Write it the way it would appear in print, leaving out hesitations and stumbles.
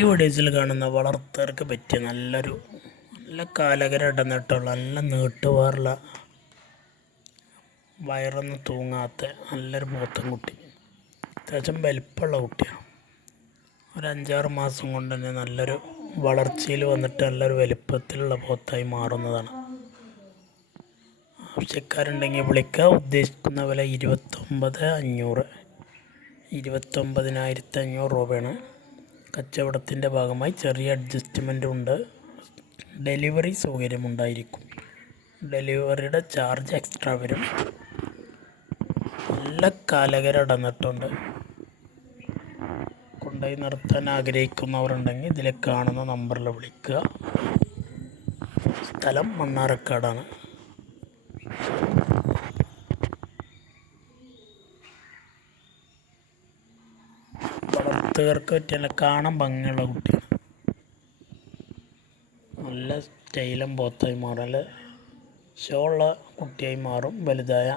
ഈ വീഡിയോസിൽ കാണുന്ന വളർത്തവർക്ക് പറ്റിയ നല്ല കാലകര ഇടന്നിട്ടുള്ള നല്ല നീട്ടുവാറുള്ള വയറൊന്നും തൂങ്ങാത്ത നല്ലൊരു പോത്തൻകുട്ടി. അത്യാവശ്യം വലിപ്പമുള്ള കുട്ടിയാണ്. ഒരു 5-6 മാസം കൊണ്ട് തന്നെ നല്ലൊരു വളർച്ചയിൽ വന്നിട്ട് നല്ലൊരു വലിപ്പത്തിലുള്ള പോത്തായി മാറുന്നതാണ്. ആവശ്യക്കാരുണ്ടെങ്കിൽ വിളിക്കുക. ഉദ്ദേശിക്കുന്ന വില 29,500 29,500 രൂപയാണ്. കച്ചവടത്തിൻ്റെ ഭാഗമായി ചെറിയ അഡ്ജസ്റ്റ്മെൻറ്റും ഉണ്ട്. ഡെലിവറി സൗകര്യമുണ്ടായിരിക്കും. ഡെലിവറിയുടെ ചാർജ് എക്സ്ട്രാ വരും. നല്ല കാലകര ഇടന്നിട്ടുണ്ട്. കൊണ്ടുപോയി നിർത്താൻ ആഗ്രഹിക്കുന്നവരുണ്ടെങ്കിൽ ഇതിൽ കാണുന്ന നമ്പറിൽ വിളിക്കുക. സ്ഥലം മണ്ണാർക്കാടാണ്. വളർത്തുകാർക്ക് പറ്റിയ കാണാൻ ഭംഗിയുള്ള കുട്ടിയാണ്. നല്ല സ്റ്റൈലും പോത്തായി മാറും. നല്ല ഷോ ഉള്ള കുട്ടിയായി മാറും വലുതായ.